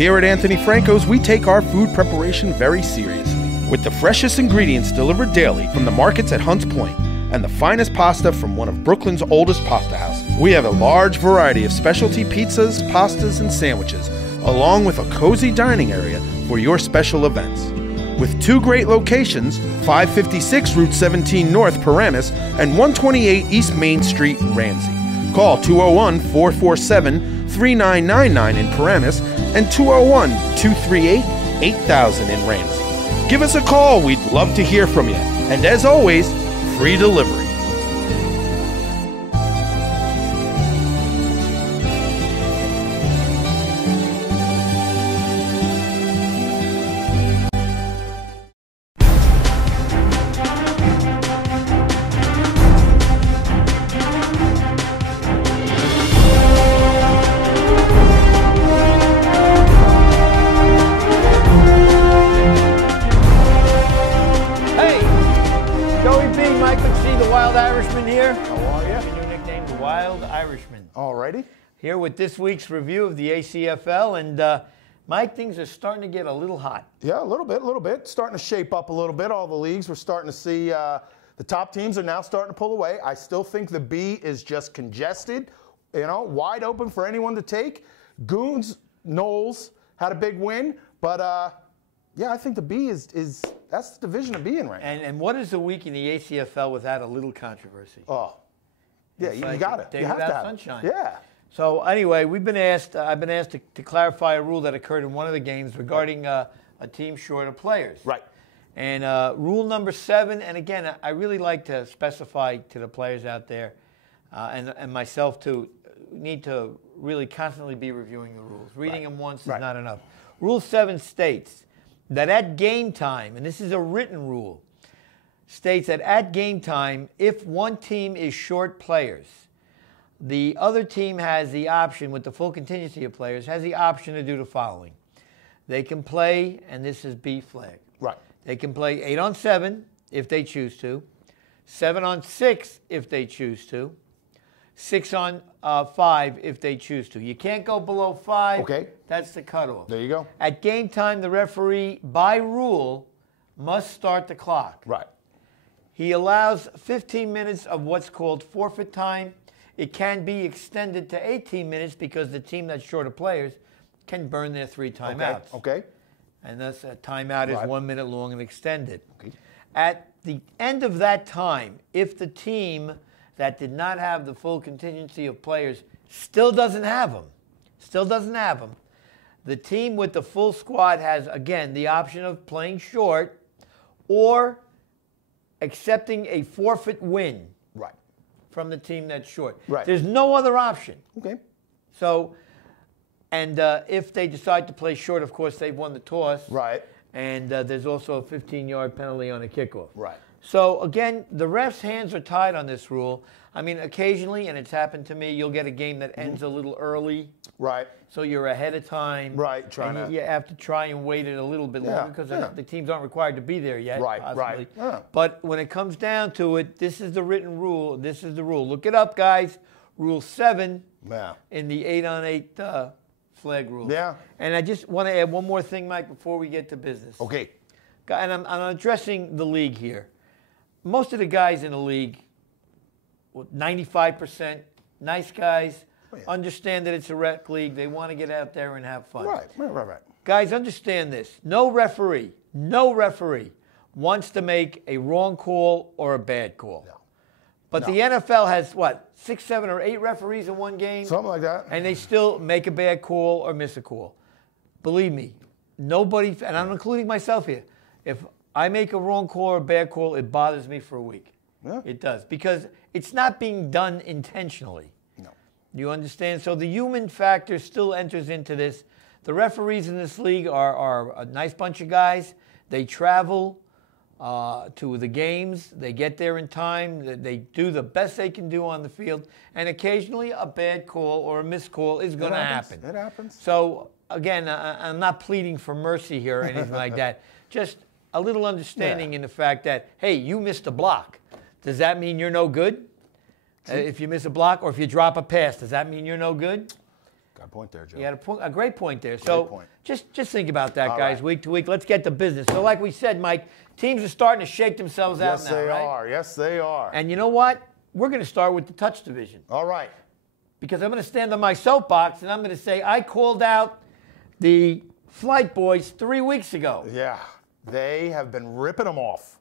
Here at Anthony Franco's, we take our food preparation very seriously. With the freshest ingredients delivered daily from the markets at Hunts Point and the finest pasta from one of Brooklyn's oldest pasta houses, we have a large variety of specialty pizzas, pastas, and sandwiches, along with a cozy dining area for your special events. With two great locations, 556 Route 17 North, Paramus, and 128 East Main Street, Ramsey. Call 201-447-3999 in Paramus and 201-238-8000 in Ramsey. Give us a call. We'd love to hear from you. And as always, free delivery. Here with this week's review of the ACFL, and Mike, things are starting to get a little hot. Yeah, a little bit. Starting to shape up a little bit. All the leagues, we're starting to see the top teams are now starting to pull away. I still think the B is just congested, wide open for anyone to take. Goons, Knowles had a big win, but yeah, I think the B is that's the division to be in right now. And what is a week in the ACFL without a little controversy? Oh, yeah, you got it. Day you have without to have sunshine. It. Yeah. So anyway, I've been asked to clarify a rule that occurred in one of the games regarding a team short of players. Right. And rule number 7, and again, I really like to specify to the players out there, and myself too, need to really constantly be reviewing the rules. Reading them once is not enough. Rule 7 states that at game time, and this is a written rule, states that at game time, if one team is short players, the other team has the option, with the full contingency of players, has the option to do the following. They can play, and this is B flag. Right. They can play 8 on 7 if they choose to, 7 on 6 if they choose to, 6 on 5 if they choose to. You can't go below 5. Okay. That's the cutoff. There you go. At game time, the referee, by rule, must start the clock. Right. He allows 15 minutes of what's called forfeit time. It can be extended to 18 minutes because the team that's short of players can burn their 3 timeouts. Okay. And thus a timeout is 1 minute long and extended. Okay. At the end of that time, if the team that did not have the full contingency of players still doesn't have them, the team with the full squad has, again, the option of playing short or accepting a forfeit win. Right. From the team that's short. Right. There's no other option. Okay. So, and if they decide to play short, of course, they've won the toss. Right. And there's also a 15-yard penalty on a kickoff. Right. So, again, the refs' hands are tied on this rule. I mean, occasionally, and it's happened to me, you'll get a game that ends a little early. Right. So you're ahead of time. Right. You have to try and wait it a little bit longer because the teams aren't required to be there yet. Right. Possibly. Right. Yeah. But when it comes down to it, this is the written rule. This is the rule. Look it up, guys. Rule 7 in the 8 on 8 flag rule. Yeah. And I just want to add one more thing, Mike, before we get to business. Okay. And I'm addressing the league here. Most of the guys in the league, 95%, nice guys, understand that it's a rec league. They want to get out there and have fun. Right. Guys, understand this. No referee wants to make a wrong call or a bad call. No. But the NFL has, 6, 7, or 8 referees in one game? Something like that. And they still make a bad call or miss a call. Believe me, nobody, and I'm including myself here, if I make a wrong call or a bad call, it bothers me for a week. Yeah. It does. Because it's not being done intentionally. No. You understand? So the human factor still enters into this. The referees in this league are a nice bunch of guys. They travel to the games. They get there in time. They do the best they can do on the field. And occasionally a bad call or a missed call is going to happen. It happens. So, again, I'm not pleading for mercy here or anything like that. Just a little understanding in the fact that, hey, you missed a block. Does that mean you're no good? If you miss a block or if you drop a pass, does that mean you're no good? Got a point there, Joe. You had a great point there. So point. just think about that, guys, right. week to week. Let's get to business. So like we said, Mike, teams are starting to shake themselves out Yes, now, they right? are. Yes, they are. And you know what? We're going to start with the touch division. All right. Because I'm going to stand on my soapbox and I'm going to say I called out the Flight Boys 3 weeks ago. Yeah, they have been ripping them off.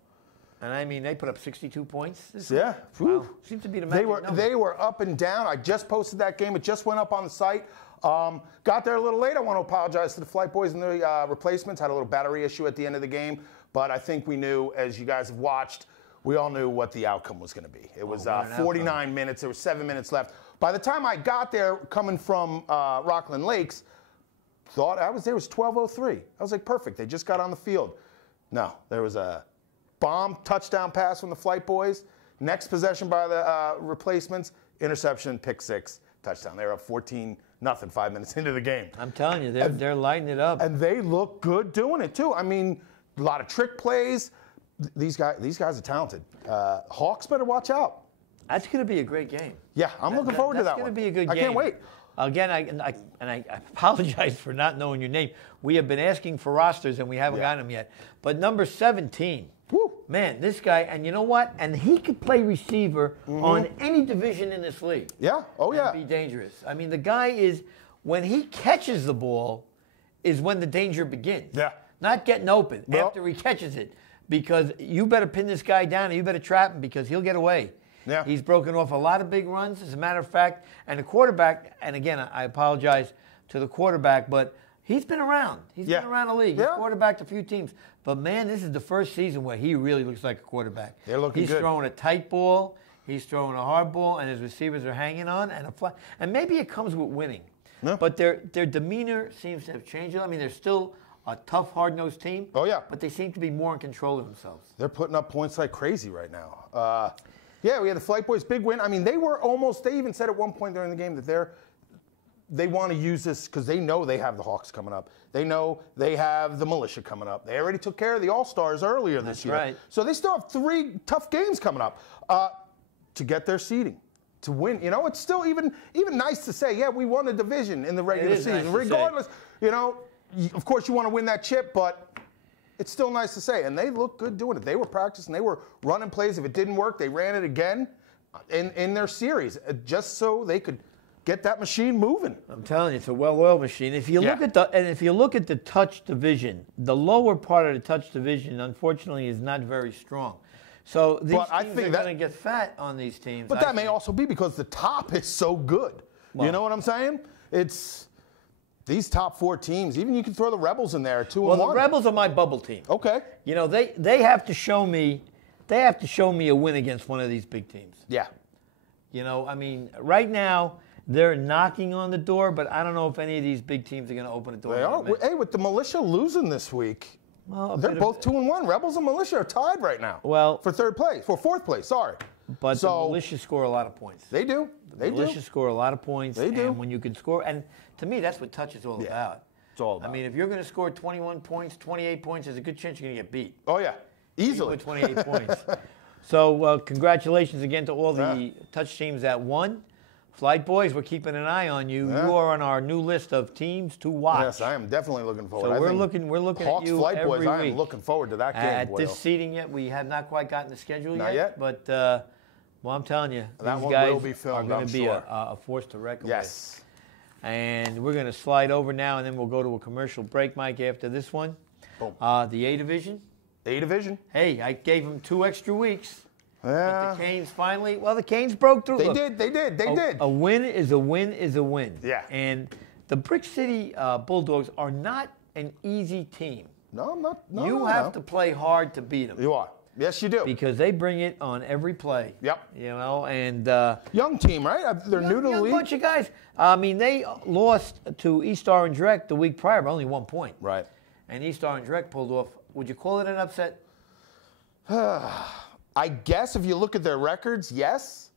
And I mean, they put up 62 points. Yeah. Wow. Seems to be the magic number. They were up and down. I just posted that game. It just went up on the site. Got there a little late. I want to apologize to the Flight Boys and the replacements. Had a little battery issue at the end of the game. But I think we knew, as you guys have watched, we all knew what the outcome was going to be. It was 49 minutes. There were 7 minutes left. By the time I got there, coming from Rockland Lakes, there was 12:03. I was like, perfect. They just got on the field. No, there was a bomb touchdown pass from the Flight Boys. Next possession by the replacements, interception, pick six, touchdown. They were up 14-0 5 minutes into the game. I'm telling you, they're lighting it up. And they look good doing it, too. I mean, a lot of trick plays. These guys are talented. Hawks better watch out. That's going to be a great game. Yeah, I'm looking forward to that one. That's going to be a good game. I can't wait. Again, I apologize for not knowing your name. We have been asking for rosters, and we haven't gotten them yet. But number 17, woo. Man, this guy, and you know what? And he could play receiver on any division in this league. Yeah, oh yeah. And be dangerous. I mean, the guy is, when he catches the ball, is when the danger begins. Yeah. Not getting open after he catches it. Because you better pin this guy down and you better trap him because he'll get away. Yeah. He's broken off a lot of big runs, as a matter of fact. And the quarterback, and again, I apologize to the quarterback, but he's been around. He's been around the league. He's quarterbacked a few teams. But, man, this is the first season where he really looks like a quarterback. They're looking good. He's throwing a tight ball. He's throwing a hard ball, and his receivers are hanging on. And maybe it comes with winning. Yeah. But their demeanor seems to have changed. I mean, they're still a tough, hard-nosed team. Oh, yeah. But they seem to be more in control of themselves. They're putting up points like crazy right now. Yeah, we had the Flight Boys' big win. I mean, they even said at one point during the game that they want to use this because they know they have the Hawks coming up. They know they have the Militia coming up. They already took care of the All-Stars earlier this year. Right. So they still have 3 tough games coming up to get their seeding. To win, it's still even nice to say, yeah, we won a division in the regular season. Nice regardless, of course you want to win that chip, but it's still nice to say. And they look good doing it. They were practicing. They were running plays. If it didn't work, they ran it again in their series just so they could get that machine moving. I'm telling you, it's a well-oiled machine. If you look at the touch division, the lower part of the touch division, unfortunately, is not very strong. So these teams are going to get fat on these teams. But that may also be because the top is so good. Well, you know what I'm saying? It's these top 4 teams. Even you can throw the Rebels in there, 2-1. Well, the Rebels are my bubble team. Okay. They have to show me. They have to show me a win against one of these big teams. Yeah. I mean, right now they're knocking on the door, but I don't know if any of these big teams are going to open the door. They are. Hey, with the Militia losing this week. Well, they're both 2-1. Rebels and Militia are tied right now. Well, for fourth place. Sorry. But the Militia score a lot of points. They do. The Militia score a lot of points. They do. And when you can score, and to me, that's what touch is all about. It's all about. I mean, if you're going to score 21 points, 28 points, there's a good chance you're going to get beat. Oh yeah, easily. With 28 points. So congratulations again to all the touch teams that won. Flight Boys, we're keeping an eye on you. You are on our new list of teams to watch. Yes, I am definitely looking forward. So we're looking Hawks, at you Flight every Boys, week. I am looking forward to that game. At this seeding yet, we have not quite gotten the schedule yet. But I'm telling you, that these guys will be filmed, are going to be a force to reckon with. And we're going to slide over now, and then we'll go to a commercial break, Mike, after this one. Boom. The A Division. A Division. Hey, I gave them 2 extra weeks. Yeah. But the Canes the Canes broke through. They did. A win is a win is a win. Yeah. And the Brick City Bulldogs are not an easy team. No, I'm not. No, you have to play hard to beat them. You are. Yes, you do. Because they bring it on every play. Yep. And young team, right? They're new to the league. Bunch of guys. I mean, they lost to East Orange Rec the week prior by only 1 point. Right. And East Orange Rec pulled off. Would you call it an upset? I guess if you look at their records, yes.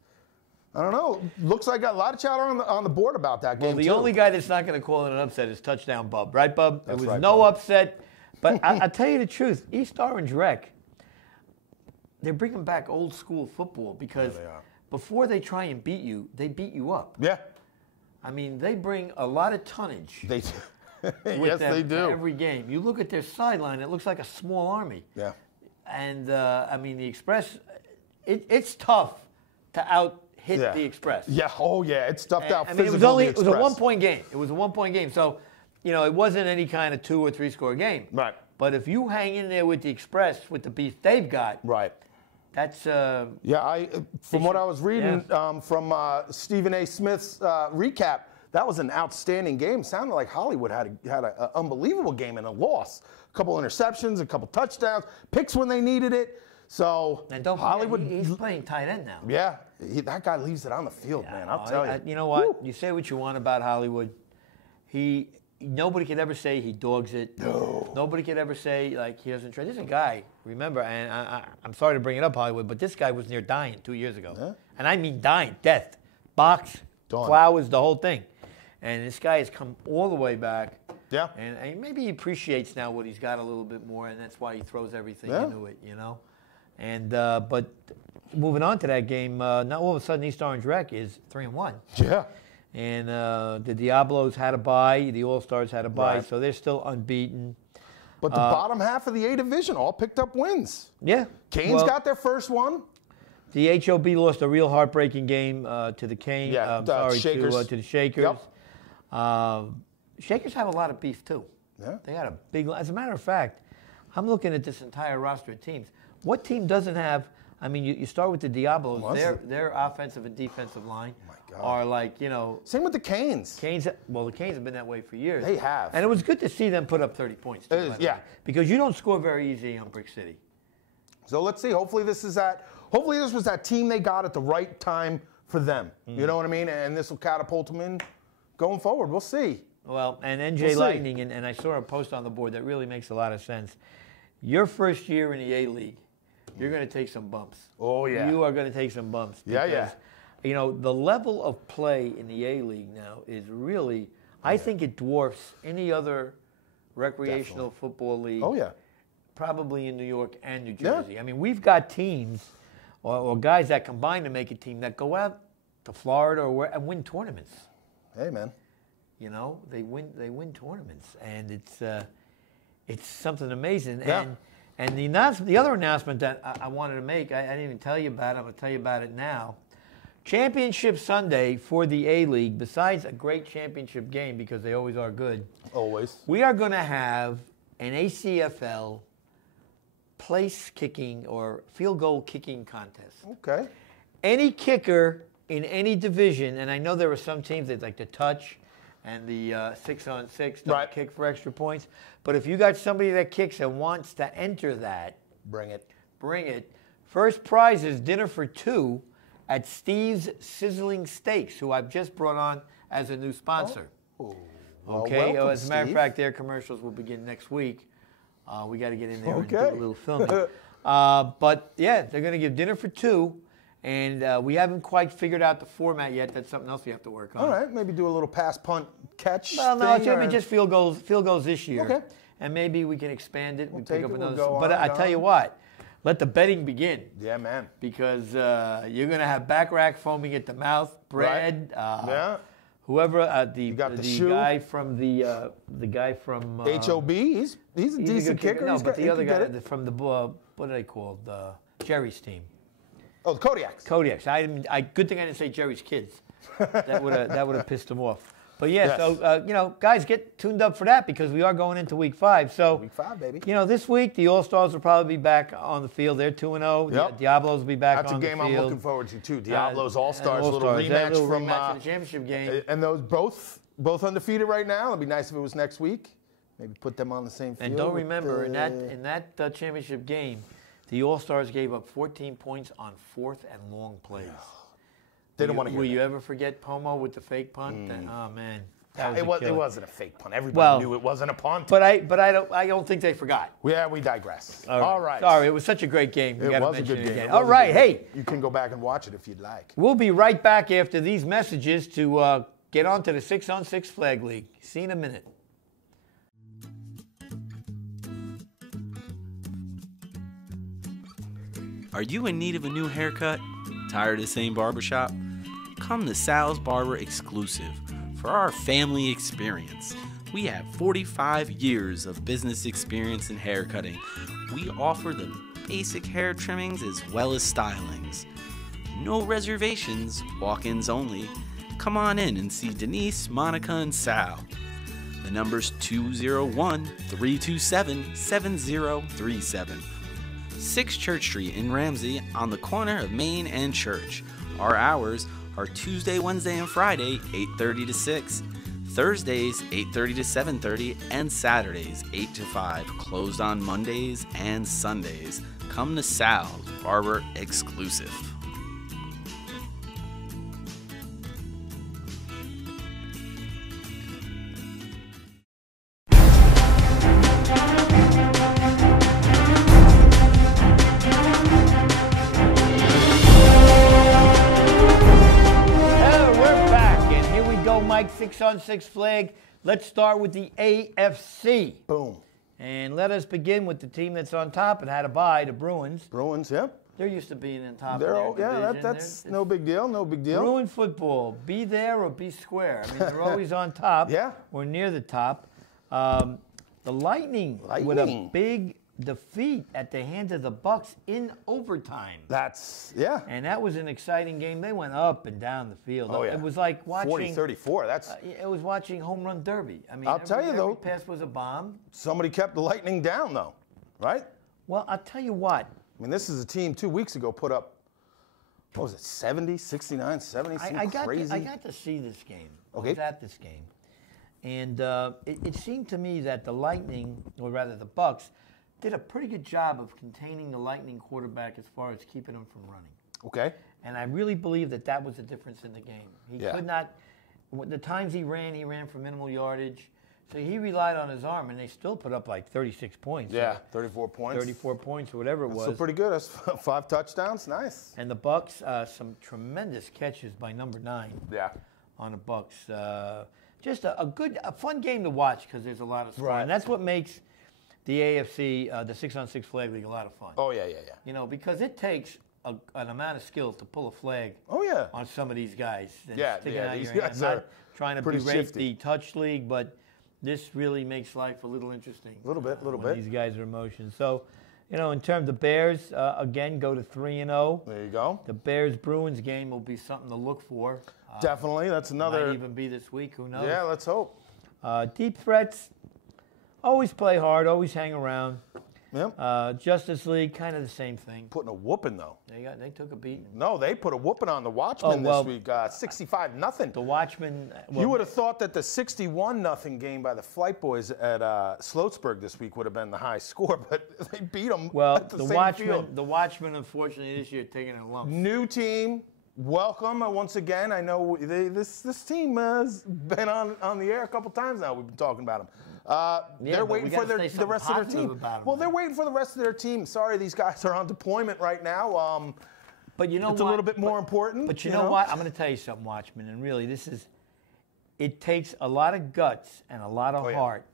I don't know. Looks like got a lot of chatter on the board about that game. Well, the only guy that's not going to call it an upset is Touchdown Bub, right, Bub? That's there was right, no Bub. upset. But I'll tell you the truth. East Orange Rec, they're bringing back old school football because before they try and beat you, they beat you up. Yeah. I mean, they bring a lot of tonnage. They with yes, them they do. Every game. You look at their sideline, it looks like a small army. Yeah. And, I mean, the Express, it's tough to out-hit the Express. Yeah, oh yeah, it's tough to out I mean, it was a 1-point game. It was a 1-point game. So, you know, it wasn't any kind of 2 or 3 score game. Right. But if you hang in there with the Express, with the beef they've got, right. That's yeah. From what I was reading from Stephen A. Smith's recap, that was an outstanding game. Sounded like Hollywood had an unbelievable game and a loss. A couple interceptions, a couple touchdowns, picks when they needed it. So and don't Hollywood, forget, he's playing tight end now. Yeah, that guy leaves it on the field, man. I'll tell you. You know what? Woo. You say what you want about Hollywood. Nobody could ever say he dogs it. No. Nobody could ever say, like, he doesn't try. There's a guy, remember, and I'm sorry to bring it up, Hollywood, but this guy was near dying 2 years ago. Yeah. And I mean dying, death, box, flowers, the whole thing. And this guy has come all the way back. Yeah. And maybe he appreciates now what he's got a little bit more, and that's why he throws everything into it, you know? And but moving on to that game, now all of a sudden East Orange Rec is 3-1. Yeah. And the Diablos had a bye. The All-Stars had a bye, so they're still unbeaten. But the bottom half of the A division all picked up wins. Yeah. Canes got their first one. The HOB lost a real heartbreaking game to the Canes. Yeah, to the Shakers. Yep. Shakers have a lot of beef, too. Yeah. They got a big... As a matter of fact, I'm looking at this entire roster of teams. What team doesn't have... I mean, you start with the Diablos. Their offensive and defensive line are like, you know... Same with the Canes. Well, the Canes have been that way for years. They have. And it was good to see them put up 30 points. Too, because you don't score very easy on Brick City. So let's see. Hopefully this was that team they got at the right time for them. You know what I mean? And this will catapult them in going forward. We'll see. Well, and NJ Lightning, and I saw a post on the board that really makes a lot of sense. Your first year in the A-League, you're going to take some bumps. Oh, yeah. You are going to take some bumps. Because, you know, the level of play in the A-League now is really, I think it dwarfs any other recreational football league. Oh, yeah. Probably in New York and New Jersey. I mean, we've got teams or guys that combine to make a team that go out to Florida and win tournaments. Hey, man. You know, they win tournaments, and it's something amazing. Yeah. And the other announcement that I wanted to make, I didn't even tell you about it. I'm going to tell you about it now. Championship Sunday for the A-League, besides a great championship game, because they always are good. Always. We are going to have an ACFL place kicking or field goal kicking contest. Okay. Any kicker in any division, and I know there are some teams that like to touch and the 6-on-6 don't kick for extra points. But if you got somebody that kicks and wants to enter that, bring it. Bring it. First prize is dinner for 2 at Steve's Sizzling Steaks, who I've just brought on as a new sponsor. Oh. Well, okay. welcome, As a matter of fact, their commercials will begin next week. We got to get in there and do a little filming. But yeah, they're going to give dinner for 2. And we haven't quite figured out the format yet. That's something else we have to work on. All right, maybe do a little pass, punt, catch. Well, no, it's going to be just field goals this year. Okay. And maybe we can expand it. We'll pick up another. We'll but I tell you what, let the betting begin. Yeah, man. Because you're going to have back rack foaming at the mouth, bread. Yeah. Whoever the guy from HOB. He's a decent kicker. No, but the other guy from the what are they called? Jerry's team. Oh, the Kodiaks. Kodiaks. Good thing I didn't say Jerry's kids. That would have pissed him off. But yeah, so you know, guys, get tuned up for that because we are going into week 5. So week 5, baby. You know, this week the All-Stars will probably be back on the field. They're 2-0. Yep. The Diablos will be back on the field. That's a game I'm looking forward to too. Diablos All-Stars, little rematch from the championship game. And those both undefeated right now. It'd be nice if it was next week. Maybe put them on the same field. And don't remember in that championship game, the All-Stars gave up 14 points on 4th and long plays. They don't want to hear Will that. you ever forget Pomo with the fake punt? Oh, man. It wasn't a fake punt. Everybody knew it wasn't a punt. But I don't think they forgot. Yeah, we digress. All right. Sorry, it was such a great game. It was a good game. All right, hey. You can go back and watch it if you'd like. We'll be right back after these messages to get on to the 6-on-6 Flag League. See you in a minute. Are you in need of a new haircut? Tired of the same barbershop? Come to Sal's Barber Exclusive for our family experience. We have 45 years of business experience in haircutting. We offer the basic hair trimmings as well as stylings. No reservations, walk-ins only. Come on in and see Denise, Monica, and Sal. The number's 201-327-7037. 6 Church Street in Ramsey on the corner of Main and Church. Our hours are Tuesday, Wednesday, and Friday, 8:30 to 6. Thursdays, 8:30 to 7:30, and Saturdays, 8 to 5. Closed on Mondays and Sundays. Come to Sal's Barber Exclusive. Mike, 6-on-6 flag. Let's start with the AFC. Boom. And let us begin with the team that's on top and had a bye, the Bruins. Bruins, yep. They're used to being in top They're of their division. that's no big deal, no big deal. Bruin football, be there or be square. I mean, they're always on top or near the top. The Lightning with a big defeat at the hands of the Bucks in overtime. And that was an exciting game. They went up and down the field. Oh, yeah. It was like watching 40-34. it was watching home run derby. I mean, I'll tell you though, every pass was a bomb. Somebody kept the Lightning down though, right? Well, I'll tell you what. I mean, this is a team 2 weeks ago put up, what was it, 70, 69, 70, crazy. I got to see this game. Okay. I was at this game. And it seemed to me that the Lightning, or rather the Bucks, did a pretty good job of containing the Lightning quarterback as far as keeping him from running. Okay. And I really believe that was the difference in the game. He could not, the times he ran for minimal yardage. So he relied on his arm, and they still put up like 36 points. Yeah, 34 points. 34 points or whatever it was. So pretty good. That's 5 touchdowns. Nice. And the Bucks, some tremendous catches by number 9. Yeah. On the Bucks. Just a fun game to watch because there's a lot of scoring. Right. And that's what makes the AFC, the 6-on-6 flag league, a lot of fun. Oh, yeah. You know, because it takes an amount of skill to pull a flag on some of these guys. And stick it out these your guys hand. are Not trying to pretty berate shifty. the touch league, but this really makes life a little interesting. A little bit. When these guys are in motion. So, you know, in terms of Bears, again, go to 3-0. There you go. The Bears-Bruins game will be something to look for. Definitely. That's another. Might even be this week. Who knows? Yeah, let's hope. Deep threats. Always play hard, always hang around. Yep. Justice League, kind of the same thing. Putting a whooping though. They took a beating. No, they put a whooping on the Watchmen this week. 65-0. The Watchmen. You would have thought that the 61-0 game by the Flight Boys at Sloatsburg this week would have been the high score, but they beat them. Well, at the same field. The Watchmen, unfortunately, this year taking a lump. New team. Welcome once again. I know this team has been on the air a couple times now. We've been talking about them. They're waiting for the rest of their team. Well, they're waiting for the rest of their team. Sorry, these guys are on deployment right now. But you know it's a little bit more important. But you know what? I'm going to tell you something, Watchmen, and really, it takes a lot of guts and a lot of heart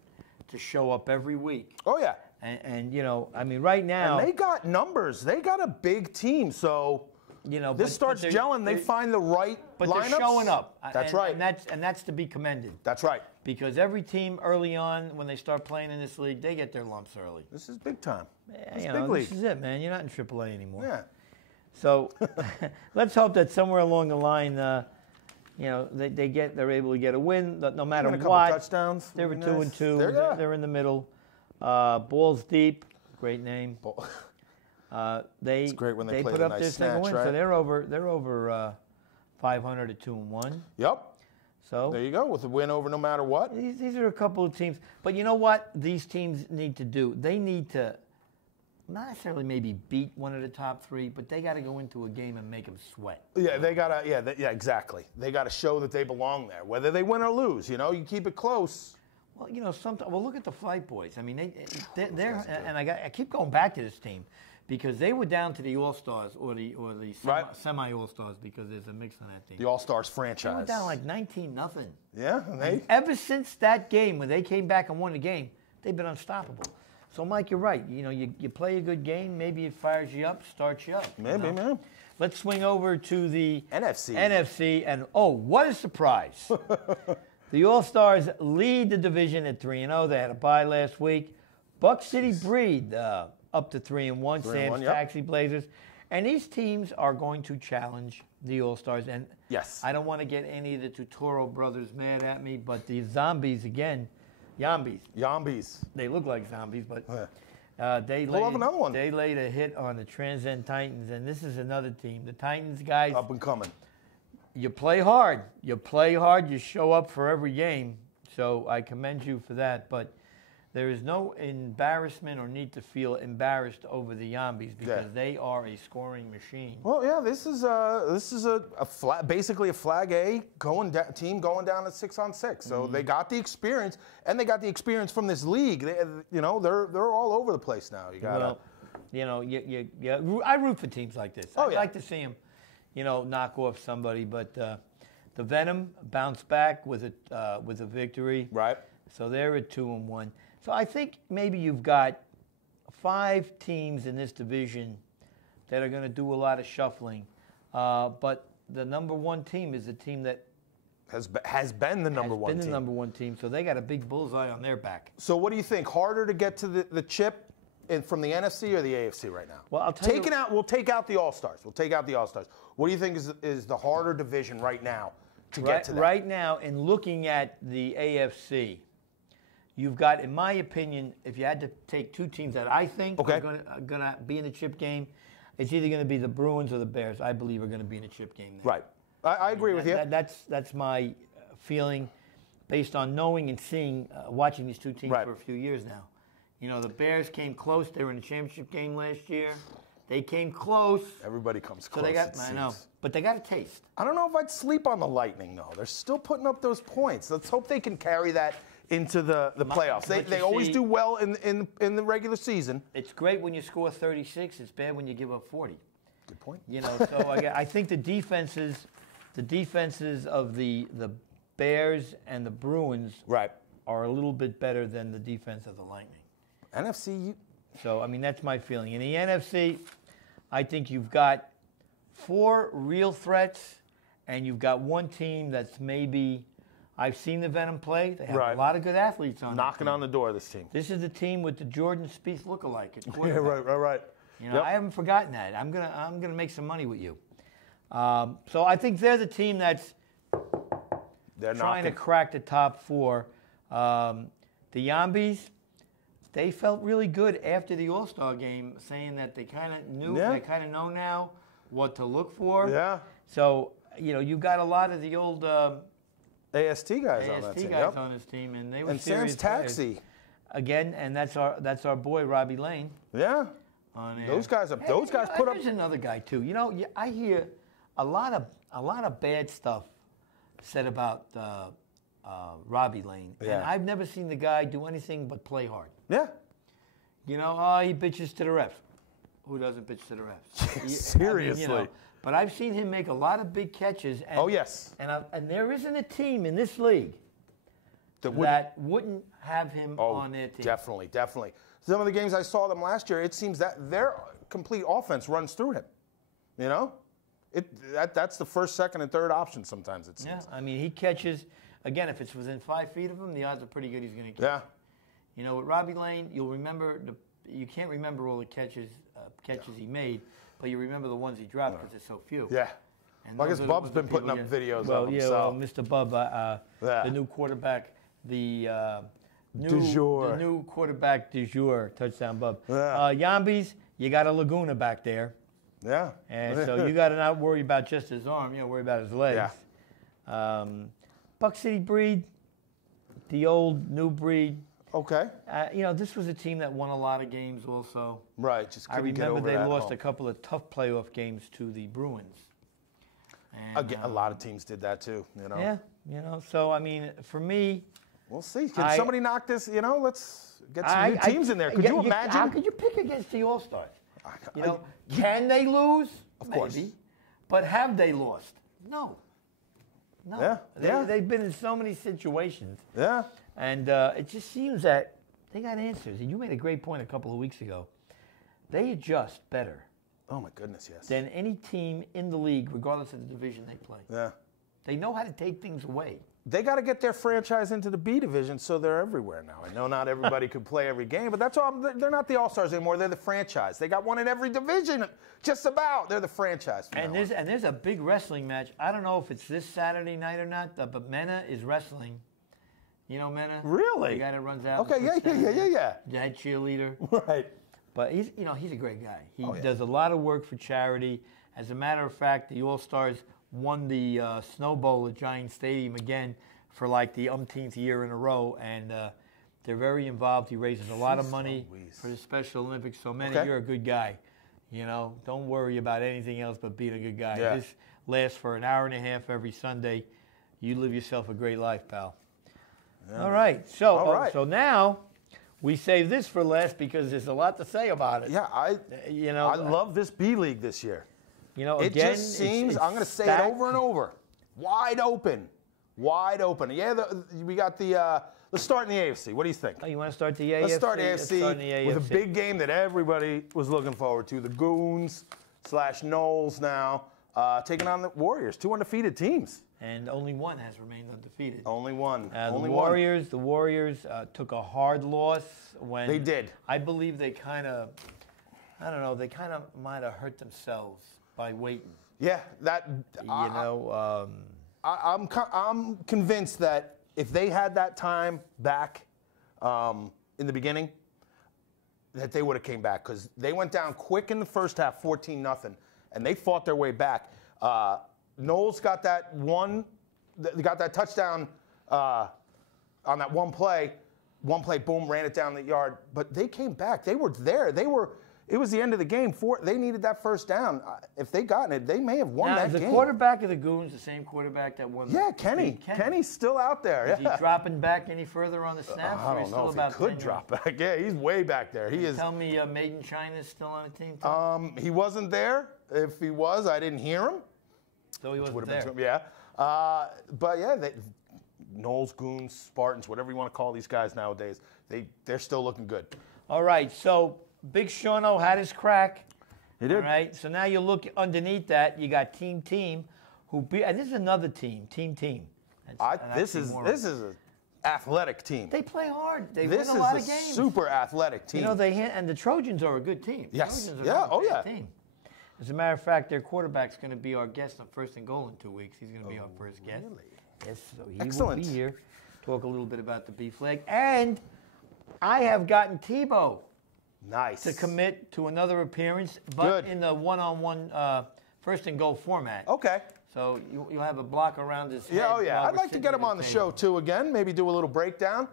to show up every week. Oh yeah. And you know, I mean, right now. And they got numbers. They got a big team, so. You know, this starts gelling. They find the right but lineups. They're showing up. That's right. And that's to be commended. That's right. Because every team early on, when they start playing in this league, they get their lumps early. This is big time. This big league. This is it, man. You're not in AAA anymore. Yeah. So let's hope that somewhere along the line, you know, they're able to get a win. No matter a couple what. Touchdowns. They were 2-2. They're in the middle. Balls deep. Great name. It's great when they play put the up nice their second win, right? so they're over 500 at 2-1. Yep. So there you go, with a win over no matter what. These are a couple of teams, but you know what? These teams need to do. They need to not necessarily maybe beat one of the top 3, but they got to go into a game and make them sweat. Yeah, they gotta. Yeah, exactly. They got to show that they belong there, whether they win or lose. You know, you keep it close. Well, you know, sometimes. Well, look at the Flight Boys. I mean, they're and I keep going back to this team. Because they were down to the All-Stars or the semi-All-Stars because there's a mix on that team. The All-Stars franchise. They were down like 19-0. Yeah. And ever since that game, when they came back and won the game, they've been unstoppable. So, Mike, you're right. You know, you play a good game, maybe it fires you up, starts you up. Maybe, man. Let's swing over to the NFC. NFC, and oh, what a surprise. The All-Stars lead the division at 3-0. They had a bye last week. Buck City Breed up to 3-1. Sam's Taxi Blazers. And these teams are going to challenge the All-Stars. And Yes. I don't want to get any of the Tutoro brothers mad at me, but the Zombies again, Yombies. they look like zombies, but they Pull off another one. They laid a hit on the Transcend Titans, and this is another team. The Titans guys, Up and coming. you play hard. You play hard. You show up for every game. So I commend you for that. But there is no embarrassment or need to feel embarrassed over the Yombies because they are a scoring machine. Well, yeah, this is a basically a Flag A team going down at 6-on-6. So they got the experience, and they got the experience from this league. They're all over the place now. I root for teams like this. Oh, I'd like to see them, knock off somebody. But the Venom bounced back with a victory. Right. So they're at 2-1. So I think maybe you've got 5 teams in this division that are going to do a lot of shuffling. But the number 1 team is a team that has been the number one team. the number 1 team. So they got a big bullseye on their back. So what do you think? Harder to get to the chip from the NFC or the AFC right now? Well, I'll tell you. We'll take out the All-Stars. What do you think is the harder division right now to get to that? Right now, in looking at the AFC, you've got, in my opinion, if you had to take 2 teams that I think are going to be in the chip game, it's either going to be the Bruins or the Bears. I believe are going to be in a chip game there. Right. I agree with you. That's my feeling, based on knowing and seeing, watching these 2 teams for a few years now. The Bears came close. They were in the championship game last year. They came close. Everybody comes close. So I know, but they got a taste. I don't know if I'd sleep on the Lightning though. They're still putting up those points. Let's hope they can carry that into the playoffs. They always do well in the regular season. It's great when you score 36. It's bad when you give up 40. Good point. So I think the defenses of the Bears and the Bruins are a little bit better than the defense of the Lightning. NFC. So that's my feeling. In the NFC, I think you've got 4 real threats, and you've got 1 team that's maybe. I've seen the Venom play. They have a lot of good athletes on. Knocking on the door, this team. This is the team with the Jordan Spieth lookalike at quarterback. Yeah, right. I haven't forgotten that. I'm gonna make some money with you. So I think they're the team that's trying to crack the top 4. The Yombies, they felt really good after the All-Star game, saying that they kind of knew, they kind of know now what to look for. Yeah. So you've got a lot of the old. AST guys on that team. On this team, and they were serious Sam's Taxi again, and that's our boy Robbie Lane. Yeah, those guys put up. There's another guy too. I hear a lot of bad stuff said about Robbie Lane, and I've never seen the guy do anything but play hard. Yeah, he bitches to the refs. Who doesn't bitch to the refs? Seriously. But I've seen him make a lot of big catches. And, yes. And there isn't a team in this league that wouldn't have him on their team. Definitely. Some of the games I saw them last year, it seems that their complete offense runs through him. That's the first, second, and third option sometimes, it seems. Yeah, he catches, again, if it's within 5 feet of him, the odds are pretty good he's going to catch. Yeah. With Robbie Lane, you'll remember, you can't remember all the catches he made, but you remember the ones he dropped because there's so few. Yeah. I guess Bub's been putting up videos of himself. Mr. Bub, the new quarterback, the new quarterback du jour, touchdown Bub. Yeah. Yombies, you got a Laguna back there. Yeah. And so you got to not worry about just his arm, worry about his legs. Yeah. Buck City Breed, the old new breed. Okay. This was a team that won a lot of games also. Right, just couldn't get over that. I remember they lost a couple of tough playoff games to the Bruins. And, again, a lot of teams did that too, Yeah, so for me. We'll see. Can somebody knock this, let's get some new teams in there. Could you imagine? How could you pick against the All-Stars? Can they lose? Of course. Maybe. But have they lost? No. Yeah. They've been in so many situations. Yeah. And it just seems that they got answers. And you made a great point a couple of weeks ago. They adjust better. Oh, my goodness, yes. Than any team in the league, regardless of the division they play. Yeah. They know how to take things away. they got to get their franchise into the B division so they're everywhere now. I know not everybody could play every game, but that's all. They're not the All-Stars anymore. They're the franchise. They got one in every division, just about. They're the franchise. And there's a big wrestling match. I don't know if it's this Saturday night or not, but Mena is wrestling. You know Mena? Really? The guy that runs out. Okay, yeah. The head cheerleader. Right. But he's a great guy. He does a lot of work for charity. As a matter of fact, the All-Stars won the Snow Bowl at Giant Stadium again for like the umpteenth year in a row, and they're very involved. He raises a lot of money for the Special Olympics. So, Mena, you're a good guy. You know, don't worry about anything else but being a good guy. Yeah. This lasts for an hour and a half every Sunday. You live yourself a great life, pal. Yeah. All right. So now we save this for last because there's a lot to say about it. Yeah, I love this B League this year. You know, it again, just seems, it's I'm going to say it over and over, wide open. Wide open. Yeah, we got the, let's start in the AFC. What do you think? Oh, you want to start the AFC? Let's start AFC with a big game that everybody was looking forward to. The Goons / Knowles now taking on the Warriors. 2 undefeated teams. And only one has remained undefeated. Only one. The Warriors took a hard loss when they did. I believe they kind of, I don't know, they kind of might have hurt themselves by waiting. Yeah, that I'm convinced that if they had that time back in the beginning, that they would have came back because they went down quick in the first half, 14-0, and they fought their way back. Knowles got that touchdown on that one play, boom, ran it down the yard. But they came back. They were there. It was the end of the game. They needed that first down. If they gotten it, they may have won that game. Is the quarterback of the Goons the same quarterback that won? Yeah, Kenny. Kenny's still out there. Is he dropping back any further on the snaps? I don't know if he could drop back. Yeah, he's way back there. He is. Tell me, Made in China is still on the team too? He wasn't there. If he was, I didn't hear him. So he wasn't there. But yeah, Knowles, Goons, Spartans, whatever you want to call these guys nowadays, they're still looking good. All right, so Big Shauno had his crack. He did. All right, so now you look underneath that, you got Team, and this is another team. This is an athletic team. They play hard. They win a lot of games. This is a super athletic team. You know, and the Trojans are a good team. Yes. Team. As a matter of fact, their quarterback's going to be our guest on First and Goal in 2 weeks. He's going to be our first guest. Really? Yes, so he will be here. Talk a little bit about the B flag. And I have gotten Tebow to commit to another appearance, but in the one-on-one First and Goal format. Okay. So you'll have a block around his head. Yeah. I'd like to get him on the show, too, again. Maybe do a little breakdown.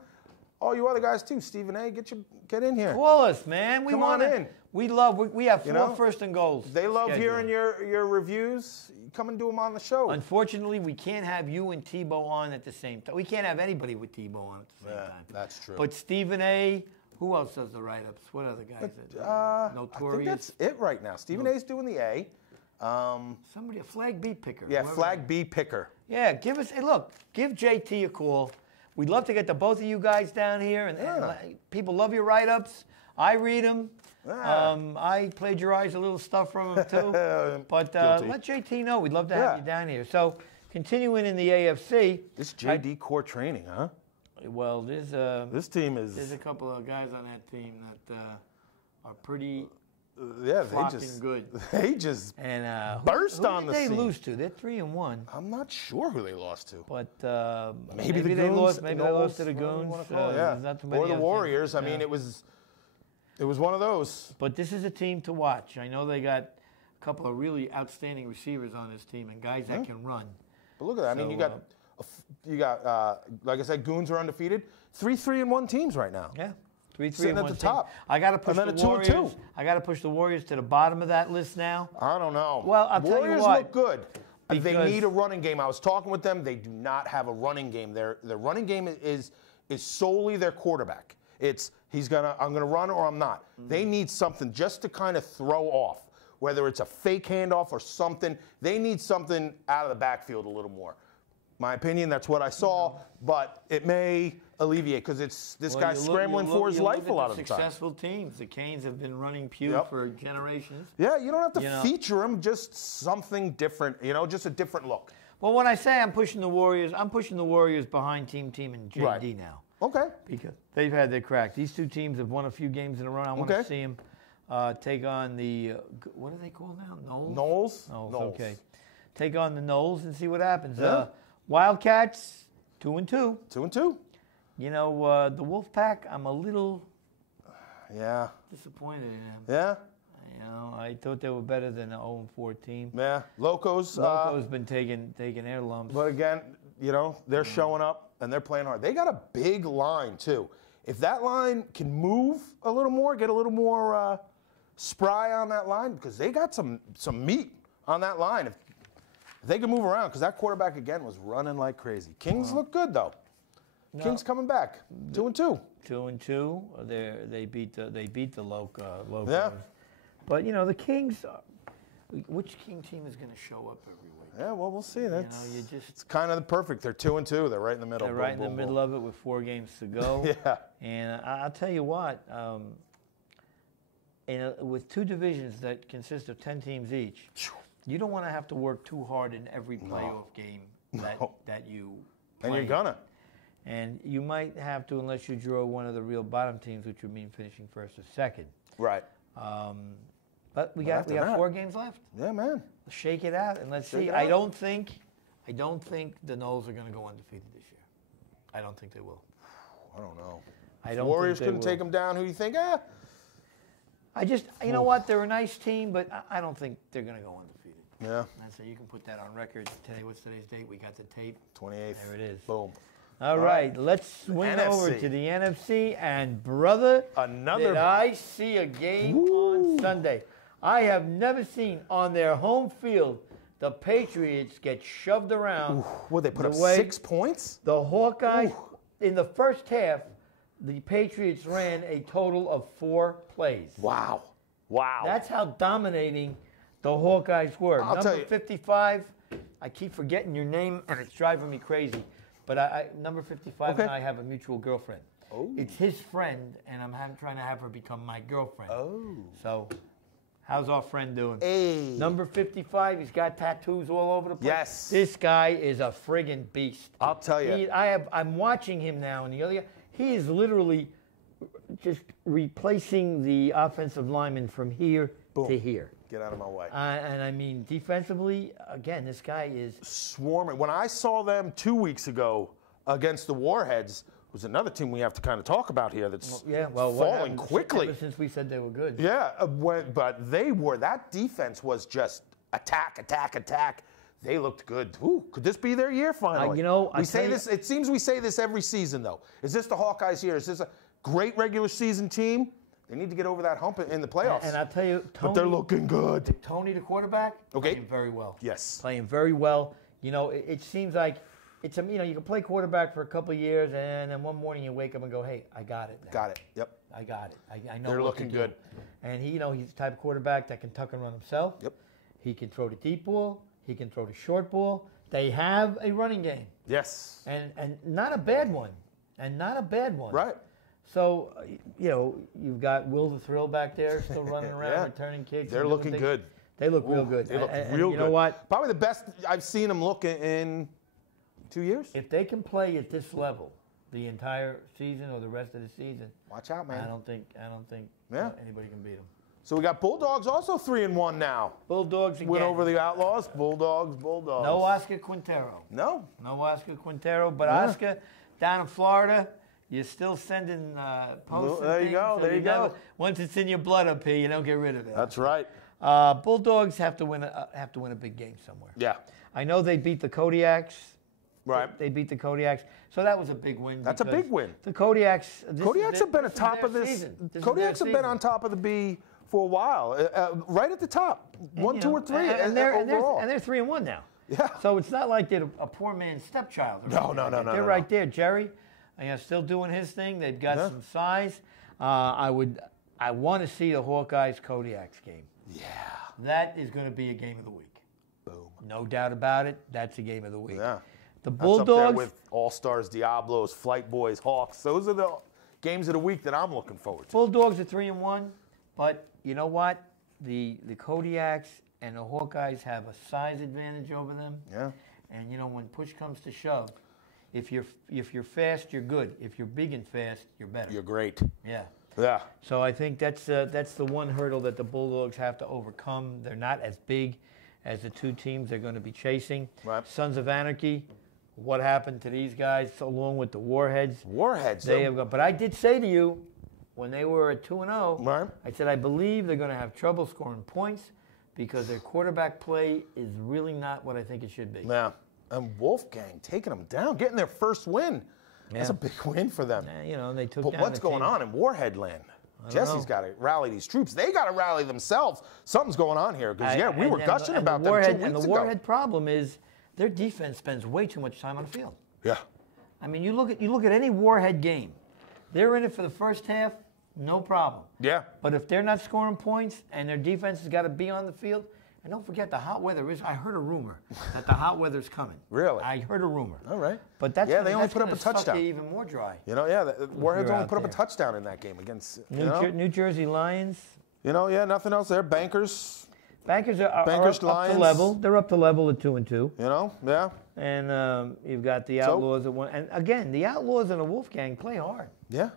Oh, you other guys, too. Stephen A., get in here. Call us, man. Come on in. We have 4 First and Goals. They love hearing your reviews. Come and do them on the show. Unfortunately, we can't have you and Tebow on at the same time. We can't have anybody with Tebow on at the same time. That's true. But Stephen A., who else does the write-ups? What other guys? Notorious. I think that's it right now. Stephen A's doing the A. Somebody, a flag B picker. Yeah, flag B picker. Yeah, give JT a call. We'd love to get the both of you guys down here. And people love your write-ups. I read them. I plagiarize a little stuff from him, too. But let JT know. We'd love to have you down here. So, continuing in the AFC. This JD core training, huh? Well, this team is. There's a couple of guys on that team that are pretty good. They just burst on the scene. Who did they lose to? They're 3-1. I'm not sure who they lost to. But maybe the they Goons, lost. Maybe they lost to the Goons. Or the Warriors. I mean, it was one of those. But this is a team to watch. I know they got a couple of really outstanding receivers on this team and guys that can run. But look at that. I mean, you got like I said, Goons are undefeated. 3-3-1 teams right now. Yeah. 3-3 sitting at the top. I got to push the Warriors. I got to push the Warriors to the bottom of that list now. I don't know. Well, I'll tell you what. Warriors look good. They need a running game. I was talking with them. They do not have a running game. Their running game is solely their quarterback. It's I'm gonna run or I'm not. Mm-hmm. They need something just to kind of throw off, whether it's a fake handoff or something. They need something out of the backfield a little more. My opinion, that's what I saw, but it may alleviate because this guy's scrambling for his life a lot of the time. Successful teams. The Canes have been running Pew for generations. Yeah, you don't have to feature them, just something different, just a different look. Well, when I say I'm pushing the Warriors behind Team and JD Right. now. Okay. Because they've had their crack. These two teams have won a few games in a row. I want to see them take on the, what are they called now? Knowles? Knowles. Okay. Take on the Knowles and see what happens. Yeah. Wildcats, 2-2. 2-2. You know, the Wolfpack, I'm a little Yeah. disappointed in them. Yeah. You know, I thought they were better than the 0-4 team. Yeah. Loco's been taking their lumps. But again, you know, they're showing up and they're playing hard. They got a big line, too. If that line can move a little more, get a little more spry on that line, because they got some meat on that line. If they can move around, because that quarterback, again, was running like crazy. Kings look good, though. No. Kings coming back, 2-2. 2-2. They beat the Locos. Yeah. But you know the Kings. Which King team is going to show up every week? Yeah, well, we'll see. That's it's kind of perfect. They're 2-2. They're right in the middle. They're right in the middle of it with 4 games to go. Yeah. And I'll tell you what. With 2 divisions that consist of 10 teams each, you don't want to have to work too hard in every playoff game that you play. And you're gonna. And you might have to, unless you draw one of the real bottom teams, which would mean finishing first or second. Right. But we got 4 games left. Yeah, man. Shake it out and let's see. it I out. don't think the Knowles are going to go undefeated this year. I don't think they will. I don't know. I don't Warriors think they couldn't will. take them down. Who do you think? You know what? They're a nice team, but I don't think they're going to go undefeated. Yeah. So you can put that on record. What's today's date? We got the tape. 28th. There it is. Boom. All right, let's swing NFC. over to the NFC, and brother, did I see a game on Sunday. I have never seen on their home field the Patriots get shoved around. What, they put up way 6 points? The Hawkeyes, in the first half, the Patriots ran a total of 4 plays. Wow. That's how dominating the Hawkeyes were. I'll tell you. 55, I keep forgetting your name, and it's driving me crazy. But number 55 and I have a mutual girlfriend. Oh. It's his friend, and I'm trying to have her become my girlfriend. Oh. So, how's our friend doing? Hey. Number 55, he's got tattoos all over the place. Yes. This guy is a friggin' beast. I'll tell you. I'm watching him now, and the other guy, he is literally just replacing the offensive lineman from here to here. Get out of my way. And I mean, defensively, again, this guy is Swarming. When I saw them 2 weeks ago against the Warheads, was another team we have to kind of talk about here that's what falling happened quickly. ever since we said they were good. Yeah, but that defense was just attack. They looked good. Ooh, could this be their year finally? It seems we say this every season, though. Is this the Hawkeyes' year? Is this a great regular season team? They need to get over that hump in the playoffs. And I'll tell you, Tony, but they're looking good. Tony, the quarterback, playing very well. Yes. Playing very well. You know, it seems like you can play quarterback for a couple of years, and then one morning you wake up and go, hey, I got it now. Got it. Yep. I got it. I know They're what looking to do. good. And he's the type of quarterback that can tuck and run himself. Yep. He can throw the deep ball. He can throw the short ball. They have a running game. Yes. And not a bad one. Right. So, you've got Will the Thrill back there still running around, returning kicks. They're looking good. They look real good. They look real good. You know what? Probably the best I've seen them look in 2 years. If they can play at this level the entire season or the rest of the season, watch out, man. I don't think anybody can beat them. So we got Bulldogs also 3-1 now. Bulldogs again. Went over the Outlaws. Bulldogs. No Oscar Quintero. No Oscar Quintero, but Oscar down in Florida. You're still sending posts. There you go. There you go. Once it's in your blood up here, you don't get rid of it. That's right. Bulldogs have to win a big game somewhere. Yeah. I know they beat the Kodiaks. Right. They beat the Kodiaks, so that was a big win. That's a big win. The Kodiaks. Kodiaks have been atop of this. Kodiaks have been on top of the B for a while, right at the top, 1, 2, or 3 overall. And they're 3-1 now. Yeah. So it's not like they're a poor man's stepchild. No. They're right there, Jerry. Still doing his thing. They've got some size. I want to see the Hawkeyes Kodiaks game. Yeah. That is going to be a game of the week. Boom. No doubt about it. That's a game of the week. Yeah. The That's Bulldogs up there with All-Stars, Diablos, Flight Boys, Hawks. Those are the games of the week that I'm looking forward to. Bulldogs are 3-1, but you know what? The Kodiaks and the Hawkeyes have a size advantage over them. Yeah. And, you know, when push comes to shove, if you're fast, you're good. If you're big and fast, you're better. You're great. Yeah. Yeah. So I think that's the one hurdle that the Bulldogs have to overcome. They're not as big as the two teams they're going to be chasing. Right. Sons of Anarchy, what happened to these guys along with the Warheads? Warheads. They have got, but I did say to you when they were at 2-0, Right. I said I believe they're going to have trouble scoring points because their quarterback play is really not what I think it should be. Yeah. And Wolfgang taking them down, getting their first win. That's a big win for them. You know, they took But down what's the going team. on in Warhead land? Jesse's know. got to rally these troops. They got to rally themselves. Something's going on here. Because, we were gushing about them 2 weeks ago. And the Warhead problem is their defense spends way too much time on the field. Yeah. I mean, you look at any Warhead game. They're in it for the first half, no problem. Yeah. But if they're not scoring points and their defense has got to be on the field, and don't forget the hot weather is. I heard a rumor that the hot weather's coming. Really? I heard a rumor. All right. But that's they only that's put up gonna a touchdown. suck you even more dry. You know, the Warheads you're only out put up a there. touchdown in that game against, New Jersey Lions. nothing else there. Bankers, Bankers are Bankers, up to Lions. level. They're up to level at 2-2. yeah. And you've got the Outlaws at 1. And again, the Outlaws and the Wolfgang play hard. Yeah.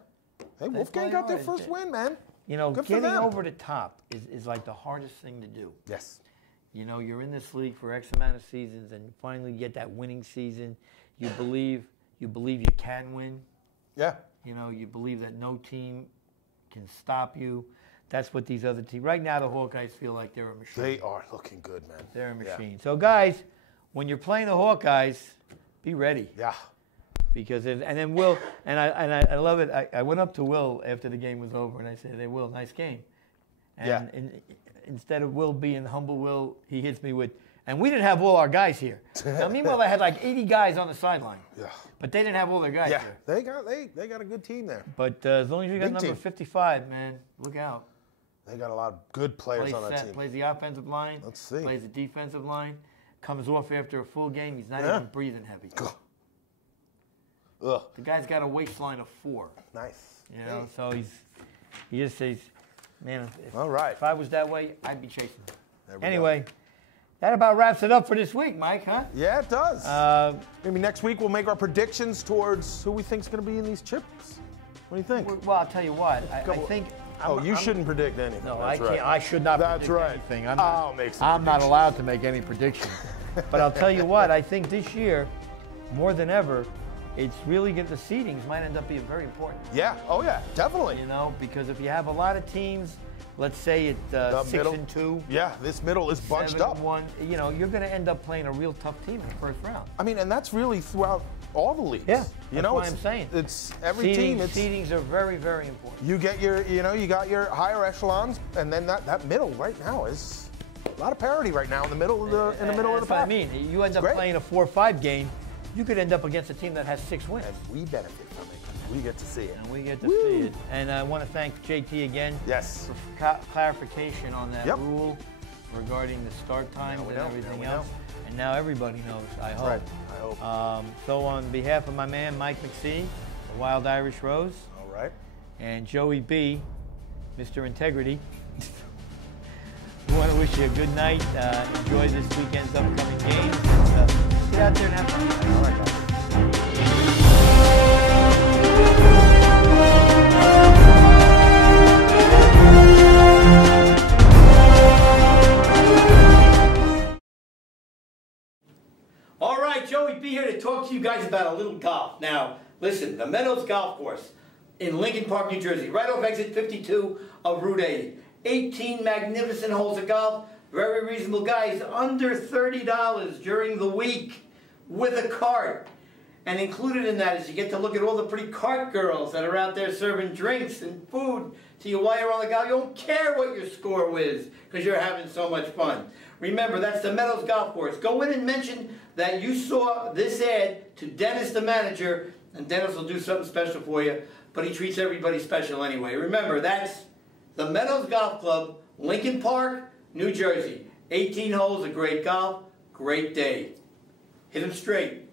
Hey, Wolfgang play got their hard. first win, man. You know, Good for getting them. over the top is like the hardest thing to do. Yes. You know, you're in this league for X amount of seasons, and you finally get that winning season. You believe you can win. Yeah. You know, you believe that no team can stop you. That's what these other teams. Right now, the Hawkeyes feel like they're a machine. They are looking good, man. They're a machine. Yeah. So, guys, when you're playing the Hawkeyes, be ready. Yeah. Because and then Will and I love it. I went up to Will after the game was over, and I said, "Hey, Will, nice game." And instead of Will being humble, Will, he hits me with, and we didn't have all our guys here. Now, meanwhile, I had like 80 guys on the sideline. Yeah. But they didn't have all their guys Yeah. here. They got a good team there. But as long as you got Big number team. 55, man, look out. They got a lot of good players Plays on that set, team. plays the offensive line. Let's see. Plays the defensive line. Comes off after a full game. He's not Yeah. even breathing heavy. Ugh. The guy's got a waistline of 4. Nice. You know, so he just says, man, All right. if I was that way, I'd be chasing him. There we Anyway, that about wraps it up for this week, Mike, huh? Yeah, it does. Maybe next week we'll make our predictions towards who we think's going to be in these chips. What do you think? Well, I'll tell you what. I think. You shouldn't predict anything. No, That's I can't. right. I should not That's predict right. anything. I'll make some I'm not predictions. allowed to make any predictions. But I'll tell you what. I think this year, more than ever, it's really the seedings might end up being very important. Yeah. Oh, yeah. Definitely. You know, because if you have a lot of teams, let's say it's The 6-2. Yeah, this middle is bunched up. 7-1. You know, you're going to end up playing a real tough team in the first round. I mean, and that's really throughout all the leagues. Yeah, you that's know, what I'm saying. It's every team. Seedings are very, very important. You get your, you got your higher echelons, and then that middle right now is a lot of parity right now in the middle of the That's what pack. I mean. You end up great. playing a 4-5 game, you could end up against a team that has 6 wins. And we benefit from it. We get to see it. And we get to see it. And I want to thank JT again Yes. for clarification on that Yep. rule regarding the start times we and know. everything Now we else. And now everybody knows, I hope. Right. I hope. So on behalf of my man, Mike McSee, the Wild Irish Rose, All right. and Joey B, Mr. Integrity, we want to wish you a good night. Enjoy this weekend's upcoming games. And, get out there and have fun. All right, guys. All right, Joey B here to talk to you guys about a little golf. Now, listen, the Meadows Golf Course in Lincoln Park, New Jersey, right off exit 52 of Route 80. 18 magnificent holes of golf, very reasonable guys, under $30 during the week with a cart. And included in that is you get to look at all the pretty cart girls that are out there serving drinks and food to you while you're on the golf. You don't care what your score is because you're having so much fun. Remember, that's the Meadows Golf Course. Go in and mention that you saw this ad to Dennis, the manager, and Dennis will do something special for you, but he treats everybody special anyway. Remember, that's the Meadows Golf Club, Lincoln Park, New Jersey. 18 holes of great golf, great day. Hit them straight.